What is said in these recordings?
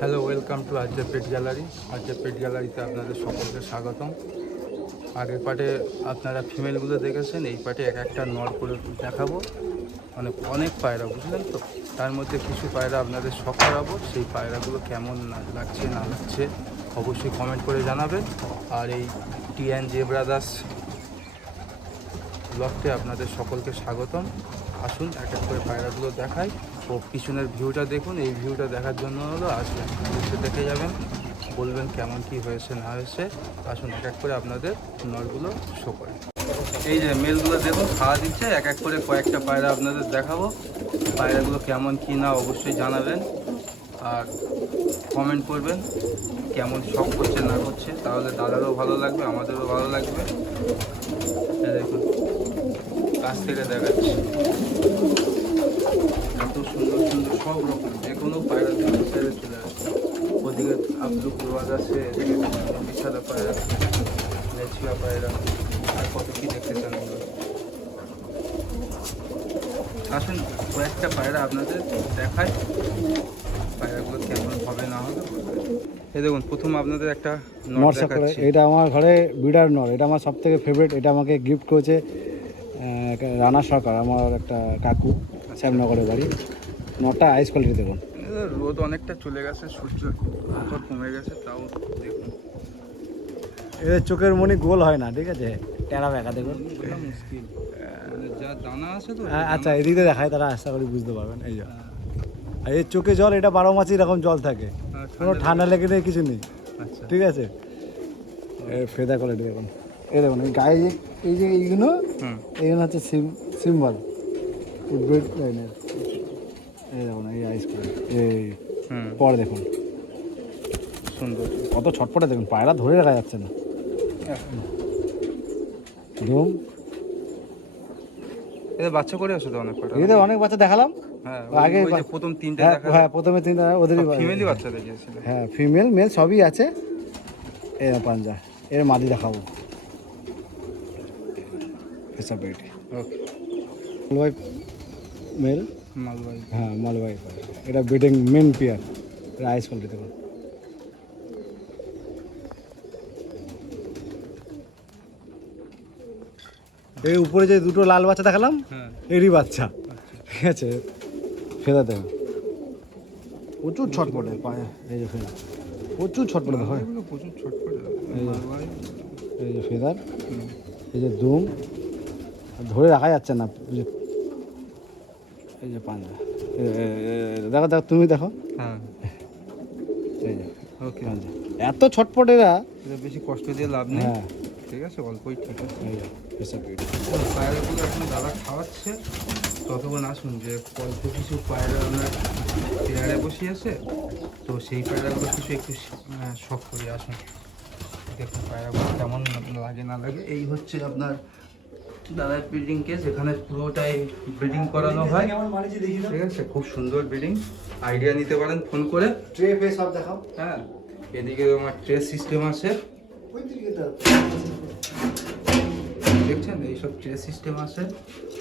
Hello, welcome to Arya pet gallery. Arya pet গ্যালারিতে আপনাদের সকলকে স্বাগতম। আগের পার্টে আপনারা ফিমেলগুলো দেখেছেন, এই পার্টে এক একটা নর করে দেখাবো। মানে অনেক পায়রা, বুঝলেন তো। তার মধ্যে কিছু পায়রা আপনাদের শখ করাবো। সেই পায়রাগুলো কেমন লাগছে না লাগছে অবশ্যই কমেন্ট করে জানাবেন। আর এই টি&জে ব্রাদার্স ব্লগতে আপনাদের সকলকে স্বাগতম। আসুন এক এক করে পায়রাগুলো দেখাই ও পিছনের ভিউটা দেখুন। এই ভিউটা দেখার জন্য হলো আসবেন, এসে দেখে যাবেন, বলবেন কেমন কি হয়েছে না হয়েছে। আসুন এক এক করে আপনাদের নরগুলো শো করে। এই যে মেলগুলো দেখুন খাওয়া দিচ্ছে, এক এক করে কয়েকটা পায়রা আপনাদের দেখাবো। পায়রাগুলো কেমন কি না অবশ্যই জানাবেন আর কমেন্ট করবেন কেমন শখ করছে না করছে, তাহলে দাদারও ভালো লাগবে, আমাদেরও ভালো লাগবে। দেখুন কাছ থেকে দেখাচ্ছি, এত সুন্দর সুন্দর সব রকম যে কোনো পায়রা থেকে ছেড়ে চলে আসবে। ওদিকে আব্দুল প্রবাদ আছে, এদিকে বিশালা পায়রা, লেছিয়া পায়রা, আর কত কী দেখতে চান। আসুন কয়েকটা পায়রা আপনাদের দেখায়, পায়রাগুলো কেমন হবে না হবে। এই দেখুন প্রথম আপনাদের একটা নর দেখাচ্ছি। এটা আমার ঘরে বিডার নর, এটা আমার সব থেকে ফেভারিট। এটা আমাকে গিফট করেছে রানা সরকার, আমার একটা কাকু, শ্যামনগরের বাড়ি। নটা আইস কোয়ালিটি দেখুন। রোদ অনেকটা চলে গেছে, সূর্য কমে গেছে, তাও দেখুন এদের চোখের মনি গোল হয় না, ঠিক আছে, টেরা বেঁকা দেখুন। মুশকিল, মানে যা দানা আছে তো। আচ্ছা এদিকে দেখায়, তারা আশা করি বুঝতে পারবেন। এই যে আর এর চোখে জল, এটা 12 মাসই এরকম জল থাকে, কোনো ঠান্ডা লেগে নেই, কিছু নেই। আচ্ছা ঠিক আছে, ফেদা কোয়ালিটি দেখুন। এই দেখুন এই গায়ে এই যে এইগুলো হচ্ছে সিম্বল উডবেড লাইনের। এই দেখুন এই আইস কোয়ালিটি, এই পর দেখুন সুন্দর, কত ছটপটে দেখুন, পায়রা ধরে রাখা যাচ্ছে না। ধুম এদের বাচ্চা করে আসে তো অনেক কটা। এদের অনেক বাচ্চা দেখালাম। হ্যাঁ আগে ওই যে প্রথম তিনটে দেখা, হ্যাঁ প্রথমে তিনটা ওদেরই ফিমেলই বাচ্চা দেখিয়েছিল। হ্যাঁ ফিমেল মেল সবই আছে। এর পাঞ্জা, এর মাদি দেখাবো। ফেসাবিলিটি ওকে, মালবাই মেল, মালবাই। হ্যাঁ মালবাই, এটা ব্রিডিং মেন পেয়ার। এটা আইস কোয়ালিটি দেখুন। এই উপরে যে দুটো লাল বাচ্চা দেখালাম, এরই বাচ্চা, ঠিক আছে। ফেদা দেখুন প্রচুর ছটপটে পায়ে, এই যে ফেদা প্রচুর ছটপটে দেখো, প্রচুর ছটফট। এই যে ফেদার, এই যে দুম, ধরে রাখা যাচ্ছে না। এই যে পাঞ্জা, দেখো দেখো তুমি দেখো, হ্যাঁ এই যে ওকে। পাঞ্জা এত ছটপটেরা, বেশি কষ্ট দিয়ে লাভ নেই। হ্যাঁ ঠিক আছে, অল্পই ঠিক আছে। এই যে ফেসাবিলিটি। পায়রাগুলো এখন দাদা খাওয়াচ্ছে, ততক্ষণ আসুন যে অল্প কিছু পায়রা আপনার পেয়ারে বসিয়েছে, তো সেই পায়রাগুলো কিছু একটু শখ করি। আসুন দেখুন পায়রাগুলো কেমন লাগে না লাগে। এই হচ্ছে আপনার দাদার ব্রিডিং কেস, এখানে পুরোটাই ব্রিডিং করানো হয়। ঠিক আছে, খুব সুন্দর ব্রিডিং, আইডিয়া নিতে পারেন ফোন করে। ট্রে ফে সব দেখাও। হ্যাঁ এদিকে আমার ট্রে সিস্টেম আছে, দেখছেন এইসব ট্রে সিস্টেম আছে।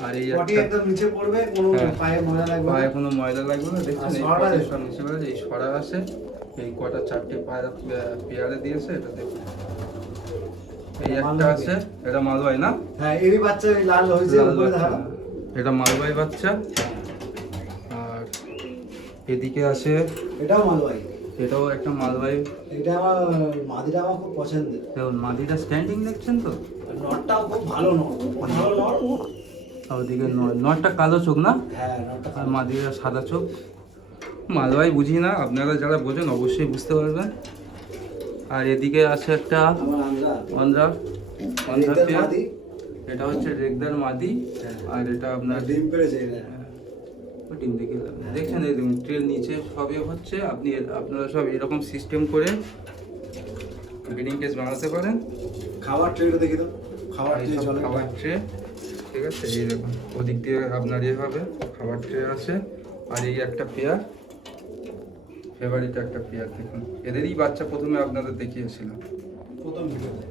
আর এই একদম নিচে পড়বে, কোনো পায়ে ময়লা লাগবে না, পায়ে কোনো ময়লা লাগবে না। দেখছেন এই সরাটা কটা সব নিচে পড়ে, এই সরা আছে, এই কটা চারটে পায়রা পেয়ারে দিয়েছে। এটা দেখুন, এই একটা আছে, এটা মালবাই না? হ্যাঁ এরই বাচ্চা লাল হয়েছে, লাল বাচ্চা, এটা মালবাই বাচ্চা। আর এদিকে আছে, এটাও মালবাই, এটাও একটা মালবাই। এটা আমার মাদিটা আমার খুব পছন্দের। দেখুন মাদিটা স্ট্যান্ডিং দেখছেন তো, নটটাও খুব ভালো নট, ভালো নট। আর ওদিকে নটটা কালো চোখ না, হ্যাঁ নটটা আর মাদিটা সাদা চোখ। মালবাই বুঝি না, আপনারা যারা বোঝেন অবশ্যই বুঝতে পারবেন। আর এদিকে আছে একটা আমার অন্ধ্রা পেয়ার, মাদি, এটা হচ্ছে রেগদার মাদি। আর এটা আপনার ডিম পেড়েছে এটা। ডিম দেখে দেখছেন, এই দেখুন ট্রেল নিচে সবই হচ্ছে। আপনারা সব এরকম সিস্টেম করে ব্রিডিং কেস বানাতে পারেন। খাবার ট্রেটা দেখি তো, খাবার ট্রে এইসব চলে, খাবার ট্রে, ঠিক আছে। এই দেখুন ওদিক দিয়ে আপনার ইয়ে হবে, খাবার ট্রে আছে। আর এই একটা পেয়ার, ফেভারিট একটা পেয়ার দেখুন, এদেরই বাচ্চা প্রথমে আপনাদের দেখিয়েছিলাম প্রথম ভিডিওতে।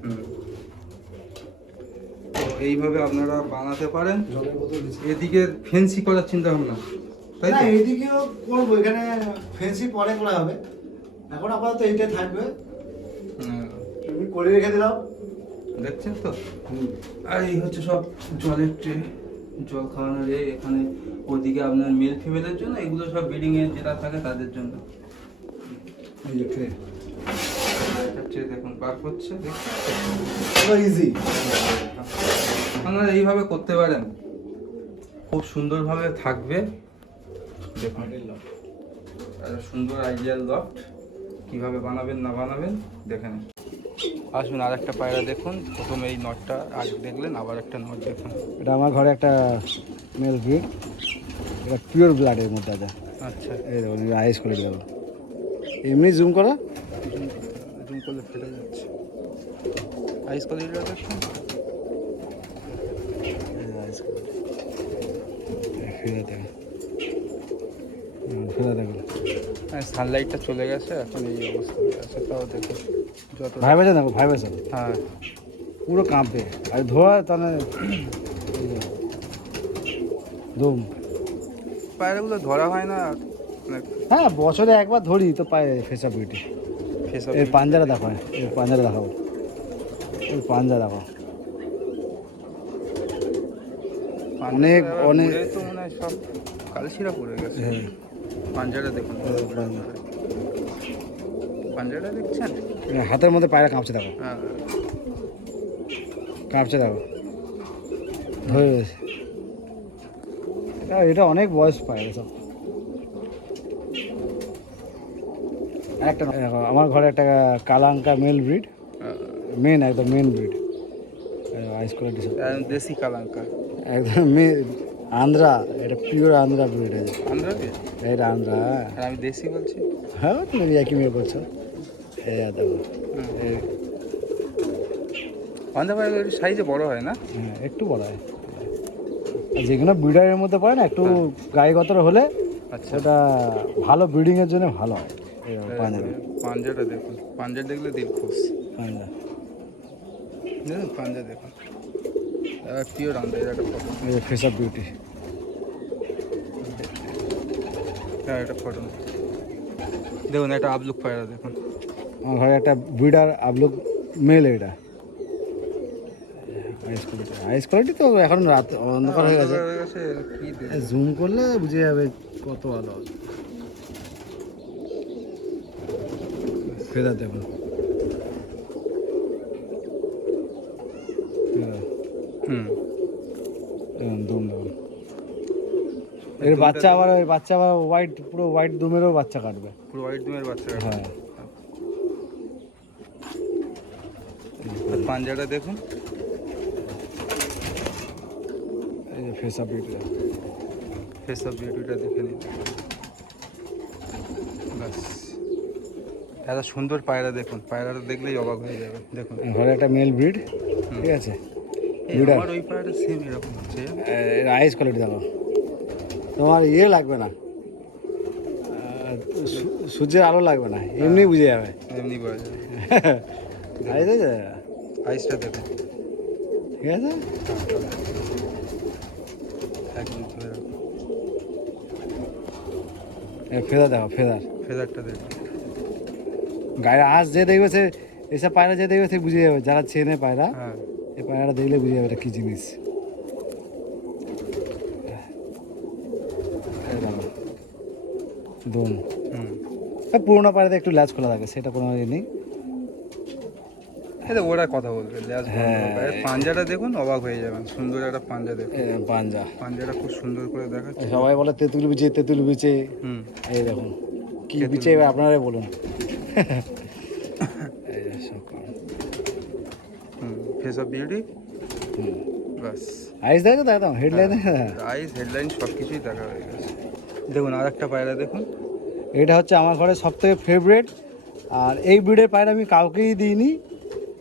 তো এইভাবে আপনারা বানাতে পারেন। জলের বোতল দিছি। এদিকে ফেন্সি করার চিন্তা ভাবনা, তাই না তো? এইদিকেও করবো, এখানে ফেন্সি পরে করা হবে। এখন আপাতত এইটাই থাকবে, হুম, তুমি করে রেখে দিলাম। দেখছেন তো। আর এই হচ্ছে সব জলের ট্রে, জল খাওয়ানোর এখানে। ওদিকে আপনার মেল ফিমেলের জন্য, এগুলো সব ব্রিডিং এর যেটা থাকে তাদের জন্য। এই যে ট্রে একটা ট্রে দেখুন বার করছে, দেখছেন পুরো ইজি। আপনারা এইভাবে করতে পারেন, খুব সুন্দরভাবে থাকবে। দেখুন একটা সুন্দর আইডিয়াল লফট, কিভাবে বানাবেন না বানাবেন দেখেন। আসুন আর একটা পায়রা দেখুন। প্রথমে এই নটটা আগে দেখলেন, আবার একটা নট দেখুন। এটা আমার ঘরে একটা মেল ব্রিড, এটা পিওর ব্লাডের মধ্যে আছে। আচ্ছা, এই দেখুন আইস করে দিলাম, এমনি জুম করা, জুম করলে ফেটে যাচ্ছে। আইস কোয়ালিটিটা দেখুন, আইস করে ফেরা দেখুন, ফেরা দেখুন। সানলাইটটা চলে গেছে, এখন এই অবস্থায় আছে। তাও দেখুন যত ভাইবেশন দেখো, ভাইবেশন হ্যাঁ, পুরো কাঁপবে। আর ধোয়া তাহলে ধুম। পায়রাগুলো ধরা হয় না অনেক। হ্যাঁ, বছরে একবার ধরি তো পায়ে ফেসা বিউটি। ফেসা এর পাঞ্জারা দেখো, এর পাঞ্জারা দেখাবো, এর পাঞ্জা দেখো, অনেক অনেক তো মনে হয় সব কালশিরা পড়ে গেছে। হ্যাঁ, পাঞ্জাটা দেখুন, পাঞ্জা। পাঞ্জাটা দেখছেন। হাতের মধ্যে পায়রা কাঁপছে দেখো, হ্যাঁ, কাঁপছে দেখো, ধরে রয়েছে। এটা অনেক বয়স পায়রা সব। একটা দেখো, আমার ঘরে একটা কালাঙ্কা মেল ব্রিড, মেন একদম মেন ব্রিড, আইস কোয়ালিটি সব দেশি কালাঙ্কা একদম মেন আন্ধ্রা, এটা পিওর আন্ধ্রা ব্রিড আছে। আন্ধ্রা, এটা আন্ধ্রা। আর আমি দেশি বলছি। হ্যাঁ, তুমি একই মেয়ে বলছো। এই দেখো, আন্ধ্রা পায়রা সাইজে বড় হয় না? হ্যাঁ একটু বড় হয়। আর যেগুলো ব্রিডারের মধ্যে পড়ে না, একটু গায়ে হলে আচ্ছা, সেটা ভালো ব্রিডিংয়ের জন্য ভালো হয়। এই দেখো, পাঞ্জাবি পাঞ্জাটা দেখুন, পাঞ্জা দেখলে দিল খুশ। পাঞ্জা। দেখুন পাঞ্জা দেখুন, পিওর আন্ধ্রা। একটা ফটো, এই যে ফেস অফ বিউটি। একটা ফটো দেখুন। একটা আবলুক পায়রা দেখুন। আমার ঘরে একটা ব্রিডার আবলুক মেল, এটা আইস কোয়ালিটি তো এখন রাত অন্ধকার হয়ে গেছে, কি জুম করলে বুঝে যাবে কত ভালো। ফেদার দেখুন, হুম, দুম দেখুন। এর বাচ্চা আবার হোয়াইট, পুরো হোয়াইট দুমেরও বাচ্চা কাটবে। পুরো হোয়াইট ডিমের বাচ্চা। হ্যাঁ, আর পাঞ্জাটা দেখুন। এই যে face of beauty, face of বিউটিটা দেখে নিন। ব্যাস, এত সুন্দর পায়রা দেখুন। পায়রাটা দেখলেই অবাক হয়ে যাবে। দেখুন ঘরে একটা মেল ব্রিড, ঠিক আছে। এই আমার ওই পায়রাটা সেম এরকম হচ্ছে। এর আইস কোয়ালিটি দেখো, তোমার ইয়ে লাগবে না, সূর্যের আলো লাগবে না, এমনি বুঝে যাবে। এমনি পাওয়া যাবে। আইস আছে, আইসটা দেখুন, ঠিক আছে। একদম ধরে রাখুন। ফেদার দেখো, ফেদার ফেদারটা দেখুন। গায়ে আঁশ যে দেখবে সে, এসব পায়রা যে দেখবে সে বুঝে যাবে, যারা চেনে পায়রা, হ্যাঁ, এই পায়রাটা দেখলে বুঝে যাবে এটা কী জিনিস। এই দেখো দোন, হুম, পুরোনো পায়রাতে একটু ল্যাচ খোলা থাকে, সেটা কোনো ইয়ে নেই। এটা ওরা কথা বলবে। লেজ বন্ধ হ্যাঁ। হবে। আর পাঞ্জাটা দেখুন, অবাক হয়ে যাবেন। সুন্দর একটা পাঞ্জা দেখুন। পাঞ্জা পাঞ্জাটা খুব সুন্দর করে দেখাচ্ছে। সবাই বলে তেঁতুল বিচে, তেঁতুল বিচে। হুম, এই দেখুন কি তেঁতুল বিচে, এবার আপনারাই বলুন। এই যে সব হুম, ফেস অফ বিউটি। বাস, আইস দেখো তো একদম হেডলাইন। আইস, হেডলাইন সব কিছুই দেখা হয়ে গেছে। দেখুন আর একটা পায়রা দেখুন। এটা হচ্ছে আমার ঘরে সব থেকে ফেভারিট, আর এই ব্রিডের পায়রা আমি কাউকেই দিইনি,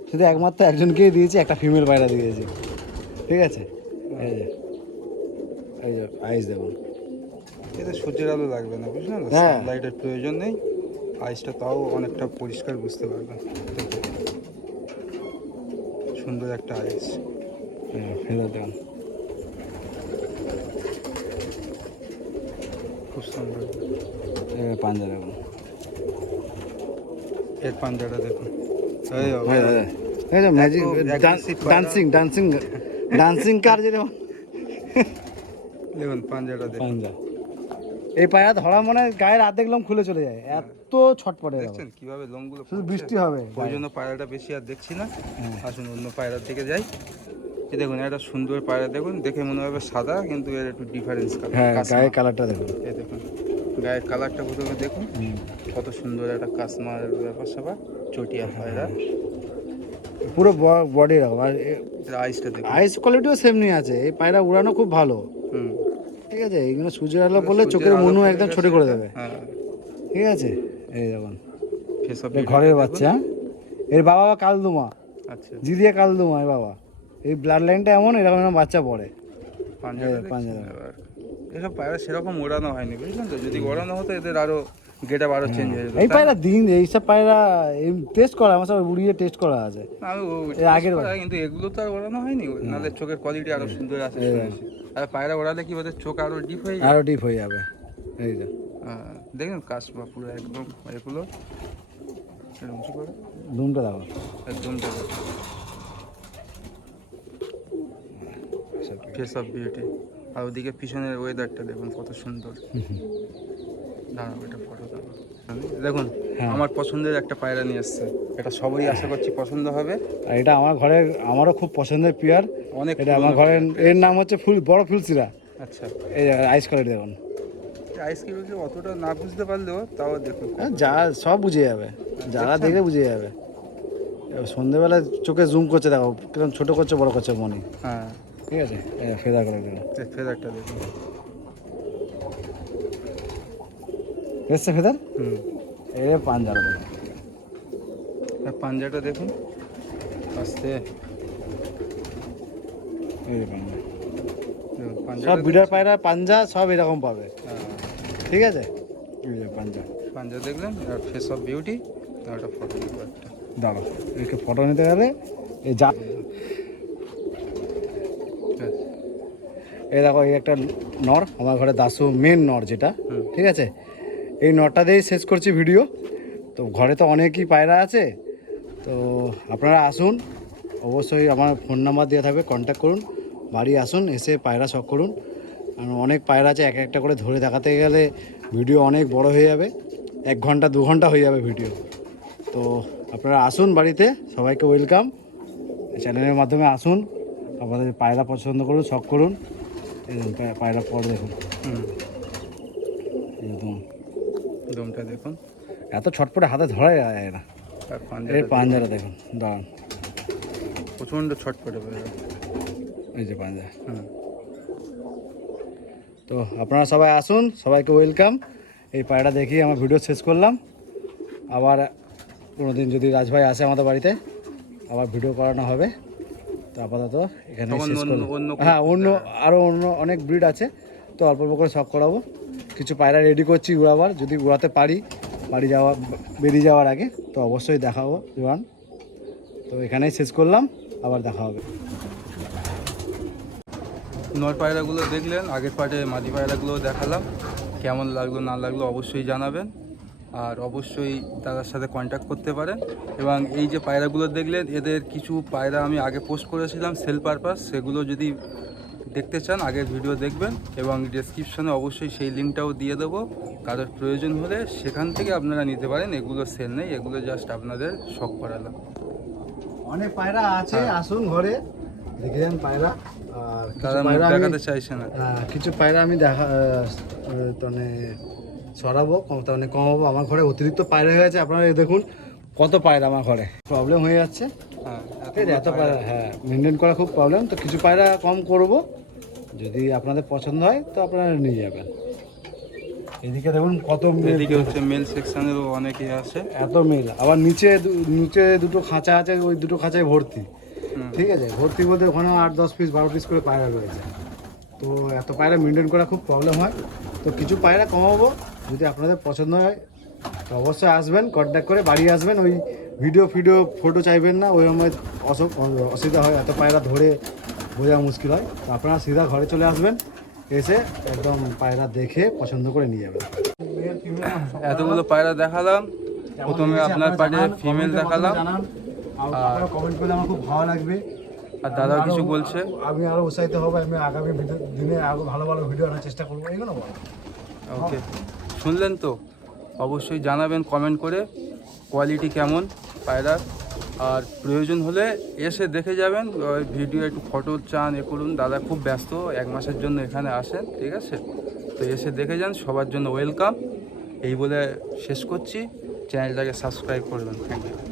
শুধু একমাত্র একজনকেই দিয়েছি, একটা ফিমেল পায়রা দিয়েছি, ঠিক আছে। এই যে এই যে আইস দেখুন, এতে সূর্যের আলো লাগবে না, বুঝলেন? হ্যাঁ। লাইটের প্রয়োজন নেই। আইসটা তাও অনেকটা পরিষ্কার বুঝতে পারবেন। দেখুন, সুন্দর একটা আইস। ফেদার দেখুন, খুব সুন্দর। পাঞ্জা দেখুন, এর পাঞ্জাটা দেখুন, এই বাবা, এই যে ম্যাজিক এত aggressive পায়রা। ডান্সিং কার যেরকম দেখুন পাঞ্জাটা দেখুন, পাঞ্জা। এই পায়রা ধরা মনে হয় গায়ের অর্ধেক লোম খুলে চলে যায়, এত ছটপটে। দেখছেন কিভাবে লোমগুলো শুধু পড়ছে? বৃষ্টি হবে ওই জন্য পায়রাটা বেশি আর দেখছি না। আসুন অন্য পায়রার দিকে যাই। এই দেখুন একটা সুন্দর পায়রা, দেখুন দেখে মনে হবে সাদা, কিন্তু এর একটু ডিফারেন্স হ্যাঁ, কালার। গায়ের কালারটা দেখুন। এই দেখুন গায়ের কালারটা প্রথমে দেখুন, কত সুন্দর একটা কাসমার ব্যাপার স্যাপার, চটিয়া পায়রা। পুরো বডি এরকম, আর এর আইসটা দেখুন। আইস কোয়ালিটিও সেমনি আছে। এই পায়রা উড়ানো খুব ভালো, হুম, ঠিক আছে। এইগুলো সূর্যের আলো পড়লে সূর্যের চোখের আলো মনু পড়ে একদম গেছে ছোট করে এটা। দেবে, হ্যাঁ, ঠিক আছে। এই দেখুন face of এটা beauty ঘরের দেখুন। বাচ্চা, হ্যাঁ? এর বাবা কালদুমা, আচ্ছা, জিদিয়া কালদুমা এর বাবা। এই ব্লাড লাইনটা এমন, এরকম এরকম বাচ্চা পড়ে। পাঞ্জাটা এই পাঞ্জাটা। দেখছেন এবার? এসব পায়রা সেরকম ওড়ানো হয়নি, বুঝলেন তো? যদি ওড়ানো হতো এদের আরো গেটআপ আরো চেঞ্জ হয়ে যেত। এই পায়রা দিন, এইসব পায়রা টেস্ট করা, আমার সব উড়িয়ে টেস্ট করা আছে। আমি এর আগের বার। কিন্তু এগুলো তো আর ওড়ানো হয়নি, নাহলে চোখের কোয়ালিটি আরো সুন্দর আছে শুনেছি। আর পায়রা ওড়ালে কি ওদের চোখ আরো ডিপ হয়ে যায়। আরো ডিপ হয়ে যাবে। এই যে দেখেন কাশমা পুরো একদম এগুলো এরকম কি করে দুমটা দেখো, একদম ফেস অফ বিউটি। আর ওদিকে পিছনের ওয়েদারটা দেখুন কত সুন্দর। দাঁড়াও এটা ফটো দাঁড়াও, দেখুন হ্যাঁ। আমার পছন্দের একটা পায়রা নিয়ে এসছে। এটা সবাই আশা করছি পছন্দ হবে। আর এটা আমার ঘরের, আমারও খুব পছন্দের পেয়ার। অনেক এটা আমার পুরনো ঘরের, pair। এর নাম হচ্ছে বড় ফুলসিরা। আচ্ছা, এই আইস কোয়ালিটি দেখুন। আইসক্রিমকে অতটা না বুঝতে পারলেও তাও দেখুন হ্যাঁ, যা সব বুঝে যাবে, যারা দেখলে বুঝে যাবে। এবার সন্ধ্যেবেলায় চোখে জুম করছে, দেখো কিরকম ছোট করছে বড় করছে মনি, হ্যাঁ, ঠিক আছে। ফেদা করে দিল, ফেদারটা দেখুন। এসছে ফেদার। হুম, এ পাঞ্জারা দেখুন, আর পাঞ্জাটা দেখুন আস্তে। এই পাঞ্জা। দেখুন, সব পাঞ্জাটা বিডার পায়রা পাঞ্জা সব এরকম পাবে, হ্যাঁ, ঠিক আছে। এই যে পাঞ্জা, পাঞ্জা দেখলেন। আর ফেস অফ বিউটি, আর একটা ফটো দেবো একটা। দাঁড়ো একে ফটো নিতে গেলে এই যা, ব্যাস। এই দেখো এই একটা নর, আমার ঘরে দাসু মেন নর যেটা, ঠিক আছে। এই নরটা দিয়েই শেষ করছি ভিডিও। তো ঘরে তো অনেকই পায়রা আছে, তো আপনারা আসুন, অবশ্যই আমার ফোন নাম্বার দেওয়া থাকবে, কন্ট্যাক্ট করুন, বাড়ি আসুন, এসে পায়রা শখ করুন। আর অনেক পায়রা আছে, এক একটা করে ধরে দেখাতে গেলে ভিডিও অনেক বড় হয়ে যাবে, 1 ঘন্টা 2 ঘন্টা হয়ে যাবে ভিডিও। তো আপনারা আসুন বাড়িতে, সবাইকে ওয়েলকাম। চ্যানেলের মাধ্যমে আসুন, আপনাদের পায়রা পছন্দ করুন, শখ করুন। এই দেখুন পায়রা পর দেখুন, হুম, একদম দমটা দেখুন। এত ছটপটে হাতে ধরাই যায় না। আর এর পাঞ্জাটা পাঞ্জাটা দেখুন, দাঁড়ান, প্রচণ্ড ছটপটে হয়ে গেল। এই যে পাঞ্জা। হুম, তো আপনারা সবাই আসুন, সবাইকে ওয়েলকাম। এই পায়রা দেখিয়ে আমার ভিডিও শেষ করলাম। আবার কোনো দিন যদি রাজভাই আসে আমাদের বাড়িতে, আবার ভিডিও করানো হবে। তো আপাতত এখানে তখন শেষ করলাম। অন্য হ্যাঁ, আরও অন্য অনেক ব্রিড আছে, তো অল্প অল্প করে শখ করাবো। কিছু পায়রা রেডি করছি উড়াবার, যদি উড়াতে পারি বেরিয়ে যাওয়ার আগে, তো অবশ্যই দেখাবো জোয়ান। তো এখানেই শেষ করলাম, আবার দেখা হবে। নর পায়রাগুলো দেখলেন, আগের পার্টে মাদি পায়রাগুলোও দেখালাম। কেমন লাগলো না লাগলো অবশ্যই জানাবেন। আর অবশ্যই তাদের সাথে কন্ট্যাক্ট করতে পারেন। এবং এই যে পায়রাগুলো দেখলেন, এদের কিছু পায়রা আমি আগে পোস্ট করেছিলাম সেল পারপাস, সেগুলো যদি দেখতে চান আগের ভিডিও দেখবেন, এবং ডেসক্রিপশনে অবশ্যই সেই লিঙ্কটাও দিয়ে দেবো। কারোর প্রয়োজন হলে সেখান থেকে আপনারা নিতে পারেন। এগুলো সেল নেই, এগুলো জাস্ট আপনাদের শখ করালাম। অনেক পায়রা আছে, আসুন ঘরে দেখে যান পায়রা। আর কিছু তারা মুখ পায়রা দেখাতে চাইছে না। কিছু পায়রা আমি মানে সরাবো, মানে কমাবো। আমার ঘরে অতিরিক্ত পায়রা হয়ে গেছে, আপনারা এই দেখুন কত পায়রা আমার ঘরে, প্রবলেম হয়ে যাচ্ছে। হ্যাঁ, ঠিক আছে, এত পায়রা, হ্যাঁ, মেনটেন করা খুব প্রবলেম। তো কিছু পায়রা কম করব, যদি আপনাদের পছন্দ হয় তো আপনারা নিয়ে যাবেন। এদিকে দেখুন কত এদিকে হচ্ছে মেল সেকশনেরও অনেকেই আছে। এত মেল, আবার নিচে দুটো খাঁচা আছে, ওই দুটো খাঁচায় ভর্তি, ঠিক আছে। ভর্তি বলতে ওখানে 8-10 পিস 12 পিস করে পায়রা রয়েছে। তো এত পায়রা মেনটেন করা খুব প্রবলেম হয়। তো কিছু পায়রা কমাবো, যদি আপনাদের পছন্দ হয় তো অবশ্যই আসবেন, কন্ট্যাক্ট করে বাড়ি আসবেন। ওই ভিডিও ফটো চাইবেন না, ওই সময় অসুবিধা হয়, এত পায়রা ধরে বোঝা মুশকিল হয়। তো আপনারা সিধা ঘরে চলে আসবেন, এসে একদম পায়রা দেখে পছন্দ করে নিয়ে যাবেন। এতগুলো পায়রা দেখালাম, প্রথমে আপনার পাড়ে ফিমেল দেখালাম, আর কমেন্ট করলে আমার খুব ভালো লাগবে। আর দাদাও কিছু বলছে। আমি আরো উৎসাহিত হব, আমি আগামী দিনে আরো ভালো ভালো ভিডিও আনার চেষ্টা করবো, এগুলো বলো। ওকে, শুনলেন তো? অবশ্যই জানাবেন কমেন্ট করে কোয়ালিটি কেমন পায়রার, আর প্রয়োজন হলে এসে দেখে যাবেন। ওই ভিডিও একটু ফটো চান এ করুন, দাদা খুব ব্যস্ত, 1 মাসের জন্য এখানে আসেন, ঠিক আছে? তো এসে দেখে যান, সবার জন্য ওয়েলকাম। এই বলে শেষ করছি, চ্যানেলটাকে সাবস্ক্রাইব করবেন। Thank you.